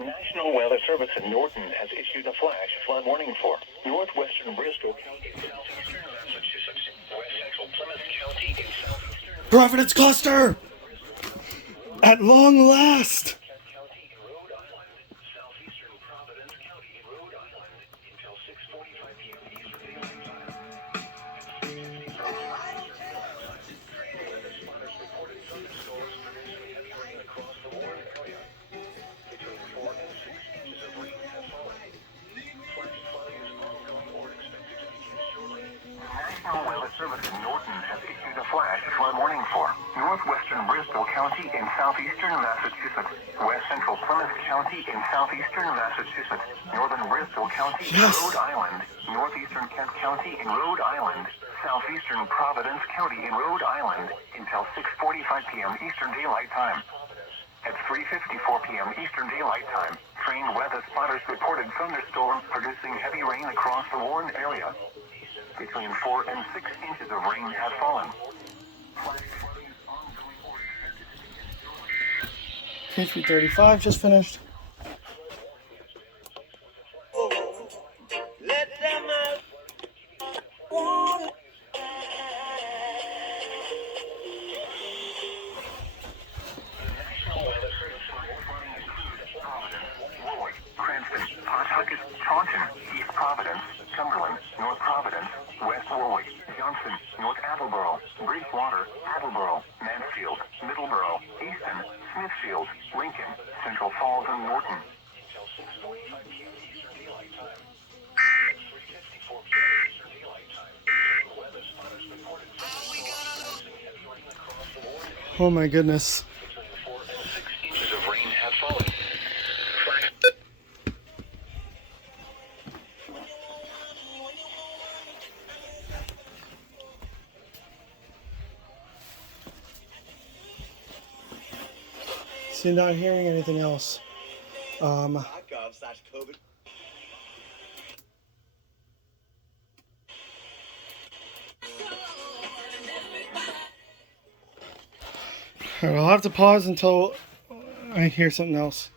National Weather Service in Norton has issued a flash flood warning for northwestern Bristol County, southeastern Massachusetts, west central Plymouth County, and southeastern Providence cluster! At long last! County in Rhode Island, southeastern Providence County in Rhode Island, until 6:45 p.m. Eastern Daylight Time. Trained weather spotters reported thunderstorms producing heavy rain across the Warren area. Between 4 and 6 inches of rain have fallen. Flash flooding is ongoing or expected to begin shortly. The National Weather Service in Norton has issued a flash flood warning for northwestern Bristol County in southeastern Massachusetts, west central Plymouth County in southeastern Massachusetts, northern Bristol County in Rhode Island, northeastern Kent County in Rhode Island, southeastern Providence County in Rhode Island, until 6:45 p.m. Eastern Daylight Time. At 3:54 p.m. Eastern Daylight Time, trained weather spotters reported thunderstorms producing heavy rain across the Warren area. Between 4 and 6 inches of rain have fallen. 3:35 just finished. Let them out. Pawtucket, Taunton, East Providence, Cumberland, North Providence, West Warwick, Johnson, North Attleboro, Bridgewater, Attleboro, Mansfield, Middleborough, Easton, Smithfield, Lincoln, Central Falls, and Norton. Until 6:45 p.m. Eastern Daylight Time. 3:54 p.m. Eastern Daylight Time. Weather spotters reported thunderstorms producing heavy rain across the Warren area. Oh my goodness. Between 4 and 6 inches of rain have fallen. See, not hearing anything else. .gov/COVID. Alright, I'll have to pause until I hear something else.